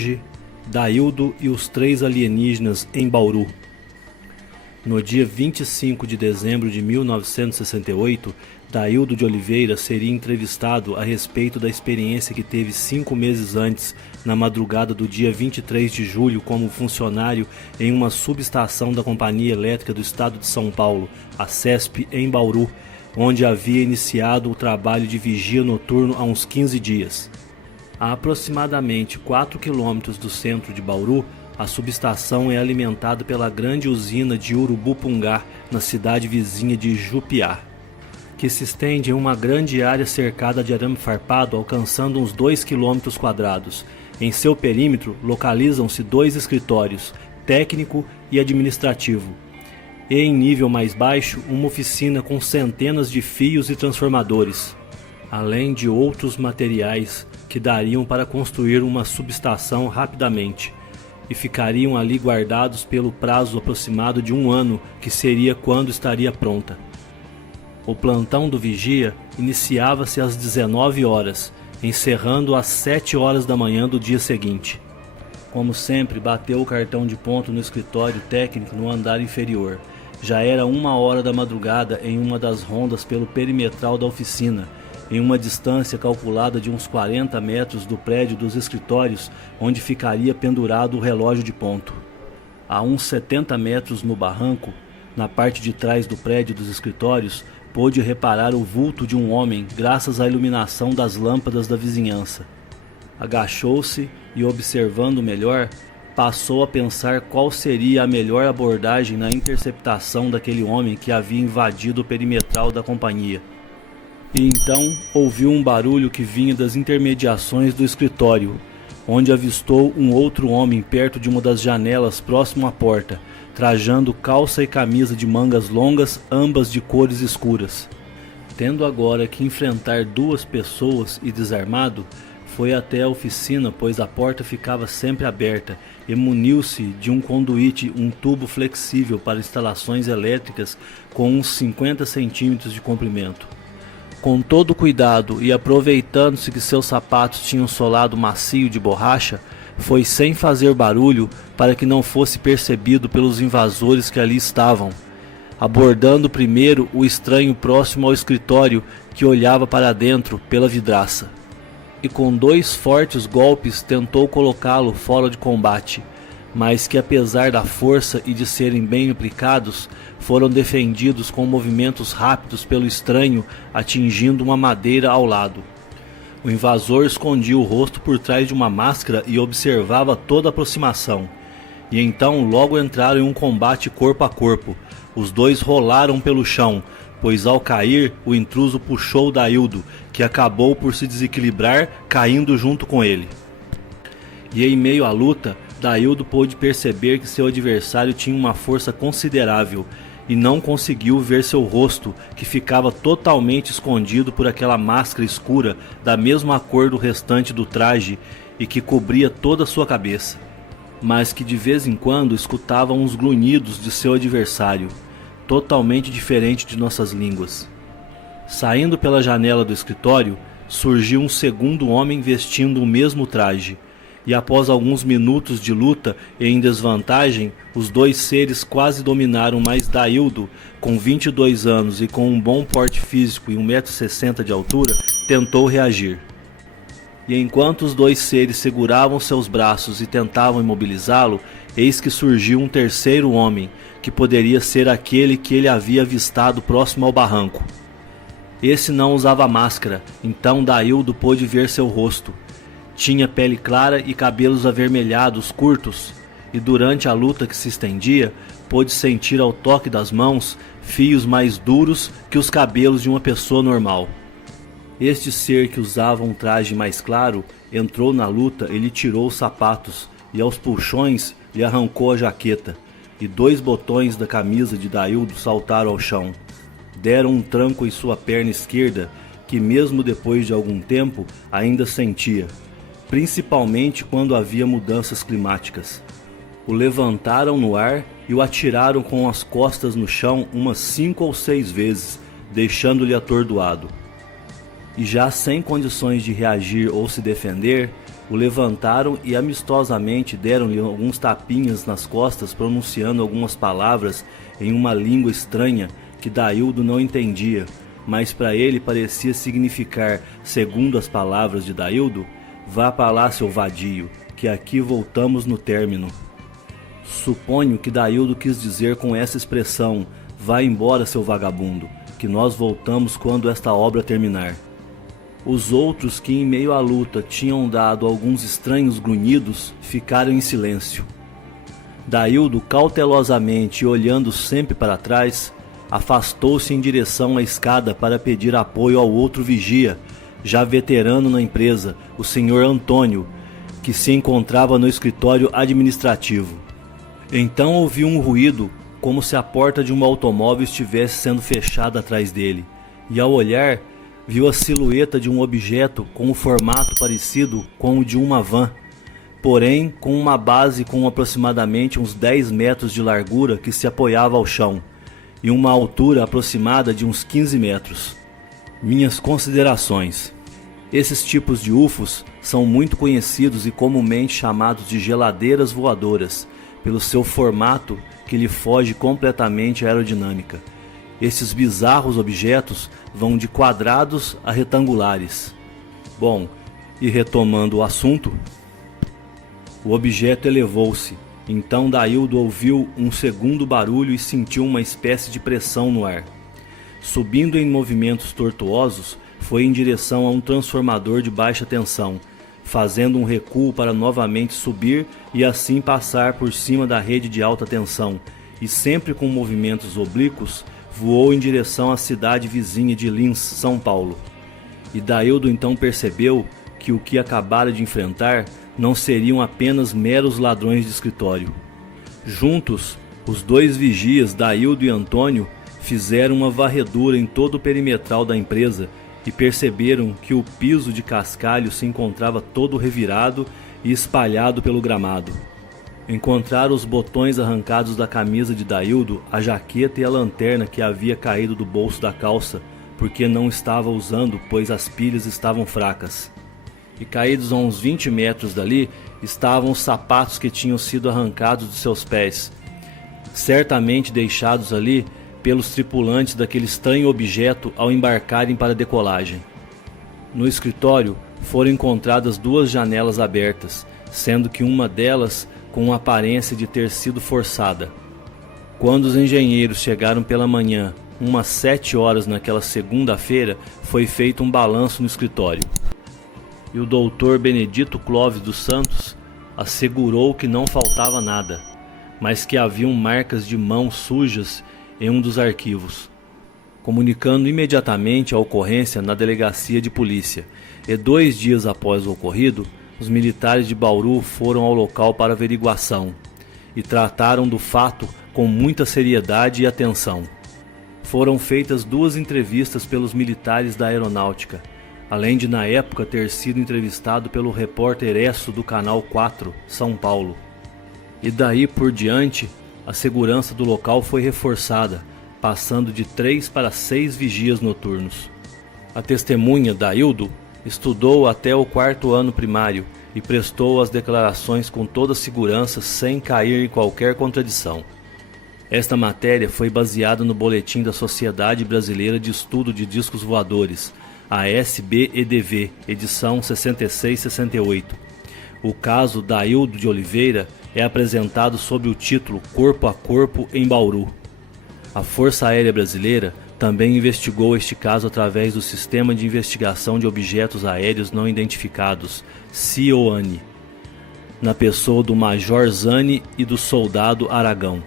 hoje, Daildo e os 3 alienígenas em Bauru. No dia 25 de dezembro de 1968, Daildo de Oliveira seria entrevistado a respeito da experiência que teve 5 meses antes, na madrugada do dia 23 de julho, como funcionário em uma subestação da Companhia Elétrica do Estado de São Paulo, a CESP, em Bauru, onde havia iniciado o trabalho de vigia noturno há uns 15 dias. A aproximadamente 4 quilômetros do centro de Bauru, a subestação é alimentada pela grande usina de Urubupungá, na cidade vizinha de Jupiá, que se estende em uma grande área cercada de arame farpado, alcançando uns 2 quilômetros quadrados. Em seu perímetro localizam-se 2 escritórios, técnico e administrativo, e em nível mais baixo uma oficina com centenas de fios e transformadores, além de outros materiais que dariam para construir uma subestação rapidamente, e ficariam ali guardados pelo prazo aproximado de 1 ano, que seria quando estaria pronta. O plantão do vigia iniciava-se às 19 horas, encerrando às 7 horas da manhã do dia seguinte. Como sempre, bateu o cartão de ponto no escritório técnico no andar inferior. Já era 1h da madrugada em uma das rondas pelo perimetral da oficina, em uma distância calculada de uns 40 metros do prédio dos escritórios, onde ficaria pendurado o relógio de ponto. A uns 70 metros no barranco, na parte de trás do prédio dos escritórios, pôde reparar o vulto de um homem graças à iluminação das lâmpadas da vizinhança. Agachou-se e, observando melhor, passou a pensar qual seria a melhor abordagem na interceptação daquele homem que havia invadido o perimetral da companhia. E então ouviu um barulho que vinha das intermediações do escritório, onde avistou um outro homem perto de uma das janelas próximo à porta, trajando calça e camisa de mangas longas, ambas de cores escuras. Tendo agora que enfrentar 2 pessoas e desarmado, foi até a oficina, pois a porta ficava sempre aberta, e muniu-se de um conduíte, um tubo flexível para instalações elétricas com uns 50 centímetros de comprimento. Com todo cuidado e aproveitando-se que seus sapatos tinham solado macio de borracha, foi sem fazer barulho para que não fosse percebido pelos invasores que ali estavam, abordando primeiro o estranho próximo ao escritório, que olhava para dentro pela vidraça, e com 2 fortes golpes tentou colocá-lo fora de combate, mas que, apesar da força e de serem bem aplicados, foram defendidos com movimentos rápidos pelo estranho, atingindo uma madeira ao lado. O invasor escondia o rosto por trás de uma máscara e observava toda a aproximação. E então logo entraram em um combate corpo a corpo. Os 2 rolaram pelo chão, pois ao cair o intruso puxou Daildo, que acabou por se desequilibrar, caindo junto com ele. E em meio à luta, Daildo pôde perceber que seu adversário tinha uma força considerável e não conseguiu ver seu rosto, que ficava totalmente escondido por aquela máscara escura da mesma cor do restante do traje e que cobria toda a sua cabeça, mas que de vez em quando escutava uns grunhidos de seu adversário, totalmente diferente de nossas línguas. Saindo pela janela do escritório, surgiu um segundo homem vestindo o mesmo traje, e após alguns minutos de luta e em desvantagem, os 2 seres quase dominaram, mas Daildo, com 22 anos e com um bom porte físico e 1,60 m de altura, tentou reagir. E enquanto os 2 seres seguravam seus braços e tentavam imobilizá-lo, eis que surgiu um terceiro homem, que poderia ser aquele que ele havia avistado próximo ao barranco. Esse não usava máscara, então Daildo pôde ver seu rosto. Tinha pele clara e cabelos avermelhados curtos, e durante a luta que se estendia, pôde sentir ao toque das mãos fios mais duros que os cabelos de uma pessoa normal. Este ser, que usava um traje mais claro, entrou na luta e lhe tirou os sapatos, e aos puxões lhe arrancou a jaqueta, e 2 botões da camisa de Daildo saltaram ao chão. Deram um tranco em sua perna esquerda, que mesmo depois de algum tempo ainda sentia, principalmente quando havia mudanças climáticas. O levantaram no ar e o atiraram com as costas no chão umas 5 ou 6 vezes, deixando-lhe atordoado. E já sem condições de reagir ou se defender, o levantaram e amistosamente deram-lhe alguns tapinhas nas costas, pronunciando algumas palavras em uma língua estranha que Daildo não entendia, mas para ele parecia significar, segundo as palavras de Daildo: "Vá para lá, seu vadio, que aqui voltamos no término." Suponho que Daildo quis dizer com essa expressão: "Vá embora, seu vagabundo, que nós voltamos quando esta obra terminar." Os outros, que em meio à luta tinham dado alguns estranhos grunhidos, ficaram em silêncio. Daildo, cautelosamente e olhando sempre para trás, afastou-se em direção à escada para pedir apoio ao outro vigia, já veterano na empresa, o Sr. Antônio, que se encontrava no escritório administrativo. Então ouviu um ruído, como se a porta de um automóvel estivesse sendo fechada atrás dele, e ao olhar, viu a silhueta de um objeto com um formato parecido com o de uma van, porém com uma base com aproximadamente uns 10 metros de largura que se apoiava ao chão, e uma altura aproximada de uns 15 metros. Minhas considerações. Esses tipos de UFOs são muito conhecidos e comumente chamados de geladeiras voadoras, pelo seu formato que lhe foge completamente à aerodinâmica. Esses bizarros objetos vão de quadrados a retangulares. Bom, e retomando o assunto, o objeto elevou-se. Então Daildo ouviu um segundo barulho e sentiu uma espécie de pressão no ar. Subindo em movimentos tortuosos, foi em direção a um transformador de baixa tensão, fazendo um recuo para novamente subir e assim passar por cima da rede de alta tensão, e sempre com movimentos oblíquos, voou em direção à cidade vizinha de Lins, São Paulo. E Daildo então percebeu que o que acabara de enfrentar não seriam apenas meros ladrões de escritório. Juntos, os dois vigias, Daildo e Antônio, fizeram uma varredura em todo o perimetral da empresa e perceberam que o piso de cascalho se encontrava todo revirado e espalhado pelo gramado. Encontraram os botões arrancados da camisa de Daildo, a jaqueta e a lanterna que havia caído do bolso da calça, porque não estava usando, pois as pilhas estavam fracas. E caídos a uns 20 metros dali, estavam os sapatos que tinham sido arrancados de seus pés, certamente deixados ali pelos tripulantes daquele estranho objeto ao embarcarem para a decolagem. No escritório foram encontradas 2 janelas abertas, sendo que uma delas com a aparência de ter sido forçada. Quando os engenheiros chegaram pela manhã, umas 7 horas naquela segunda-feira, foi feito um balanço no escritório. E o doutor Benedito Clóvis dos Santos assegurou que não faltava nada, mas que haviam marcas de mãos sujas em um dos arquivos. Comunicando imediatamente a ocorrência na delegacia de polícia, e 2 dias após o ocorrido, os militares de Bauru foram ao local para averiguação e trataram do fato com muita seriedade e atenção. Foram feitas 2 entrevistas pelos militares da aeronáutica, além de na época ter sido entrevistado pelo repórter Esso do Canal 4, São Paulo. E daí por diante, a segurança do local foi reforçada, passando de 3 para 6 vigias noturnos. A testemunha, Daildo, estudou até o 4º ano primário e prestou as declarações com toda segurança sem cair em qualquer contradição. Esta matéria foi baseada no boletim da Sociedade Brasileira de Estudo de Discos Voadores, a SBEDV, edição 66-68. O caso Daildo de Oliveira é apresentado sob o título Corpo a Corpo em Bauru. A Força Aérea Brasileira também investigou este caso através do Sistema de Investigação de Objetos Aéreos Não Identificados, SIOANI, na pessoa do Major Zani e do soldado Aragão.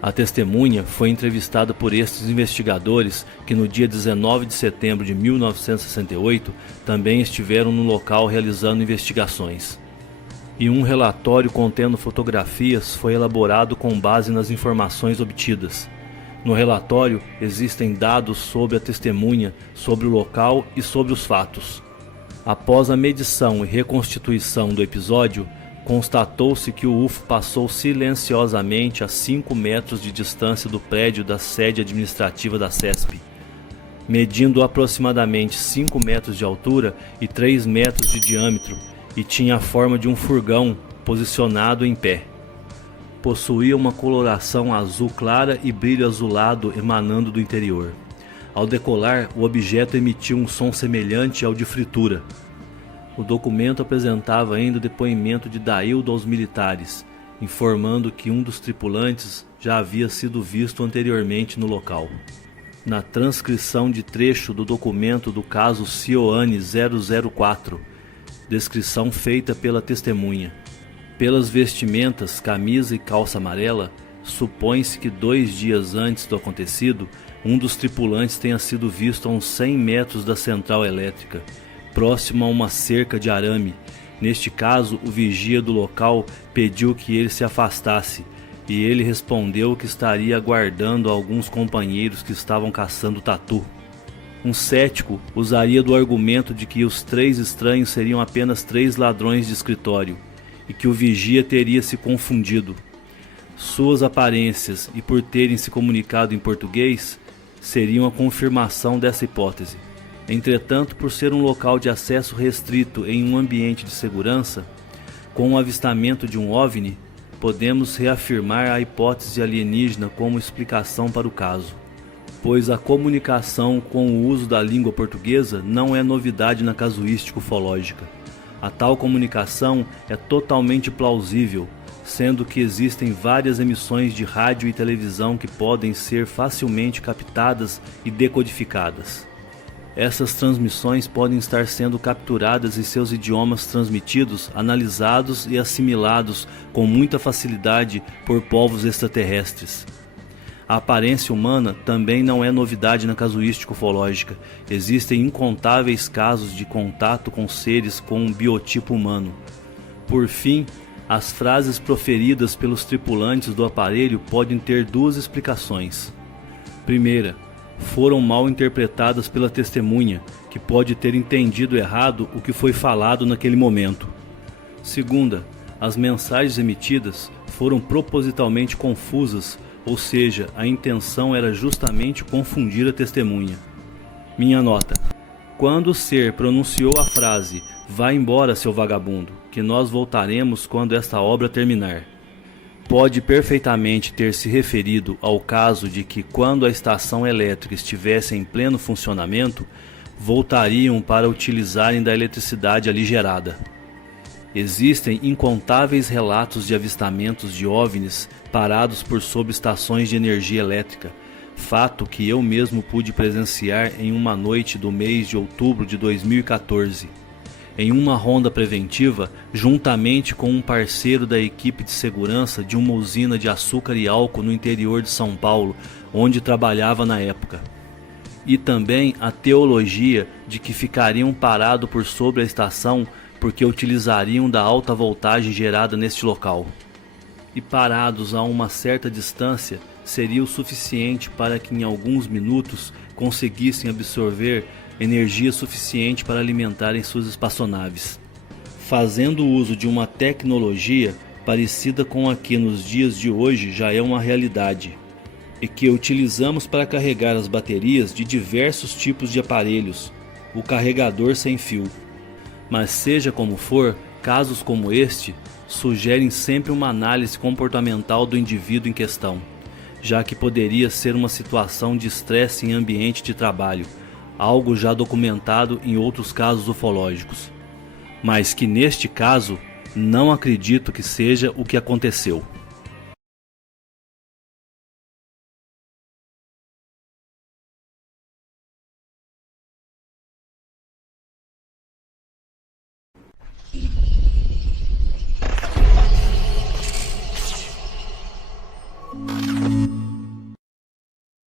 A testemunha foi entrevistada por estes investigadores que no dia 19 de setembro de 1968 também estiveram no local realizando investigações. E um relatório contendo fotografias foi elaborado com base nas informações obtidas. No relatório existem dados sobre a testemunha, sobre o local e sobre os fatos. Após a medição e reconstituição do episódio, constatou-se que o UFO passou silenciosamente a 5 metros de distância do prédio da sede administrativa da CESP, medindo aproximadamente 5 metros de altura e 3 metros de diâmetro, e tinha a forma de um furgão posicionado em pé. Possuía uma coloração azul clara e brilho azulado emanando do interior. Ao decolar, o objeto emitiu um som semelhante ao de fritura. O documento apresentava ainda o depoimento de Daildo aos militares, informando que um dos tripulantes já havia sido visto anteriormente no local. Na transcrição de trecho do documento do caso Cioane 004, descrição feita pela testemunha. Pelas vestimentas, camisa e calça amarela, supõe-se que 2 dias antes do acontecido, um dos tripulantes tenha sido visto a uns 100 metros da central elétrica, próximo a uma cerca de arame. Neste caso, o vigia do local pediu que ele se afastasse, e ele respondeu que estaria aguardando alguns companheiros que estavam caçando tatu. Um cético usaria do argumento de que os 3 estranhos seriam apenas 3 ladrões de escritório, e que o vigia teria se confundido. Suas aparências e por terem se comunicado em português seriam a confirmação dessa hipótese. Entretanto, por ser um local de acesso restrito em um ambiente de segurança, com o avistamento de um OVNI, podemos reafirmar a hipótese alienígena como explicação para o caso, pois a comunicação com o uso da língua portuguesa não é novidade na casuística ufológica. A tal comunicação é totalmente plausível, sendo que existem várias emissões de rádio e televisão que podem ser facilmente captadas e decodificadas. Essas transmissões podem estar sendo capturadas e seus idiomas transmitidos, analisados e assimilados com muita facilidade por povos extraterrestres. A aparência humana também não é novidade na casuística ufológica. Existem incontáveis casos de contato com seres com um biotipo humano. Por fim, as frases proferidas pelos tripulantes do aparelho podem ter 2 explicações. Primeira, foram mal interpretadas pela testemunha, que pode ter entendido errado o que foi falado naquele momento. Segunda, as mensagens emitidas foram propositalmente confusas, ou seja, a intenção era justamente confundir a testemunha. Minha nota: quando o ser pronunciou a frase "Vá embora, seu vagabundo, que nós voltaremos quando esta obra terminar", pode perfeitamente ter se referido ao caso de que, quando a estação elétrica estivesse em pleno funcionamento, voltariam para utilizarem da eletricidade ali gerada. Existem incontáveis relatos de avistamentos de OVNIs parados por subestações de energia elétrica, fato que eu mesmo pude presenciar em uma noite do mês de outubro de 2014. Em uma ronda preventiva, juntamente com um parceiro da equipe de segurança de uma usina de açúcar e álcool no interior de São Paulo, onde trabalhava na época. E também a teologia de que ficariam parados por sobre a estação porque utilizariam da alta voltagem gerada neste local. E parados a uma certa distância seria o suficiente para que em alguns minutos conseguissem absorver energia suficiente para alimentarem suas espaçonaves, fazendo uso de uma tecnologia parecida com a que nos dias de hoje já é uma realidade, e que utilizamos para carregar as baterias de diversos tipos de aparelhos, o carregador sem fio. Mas seja como for, casos como este sugerem sempre uma análise comportamental do indivíduo em questão, já que poderia ser uma situação de estresse em ambiente de trabalho, algo já documentado em outros casos ufológicos, mas que neste caso não acredito que seja o que aconteceu.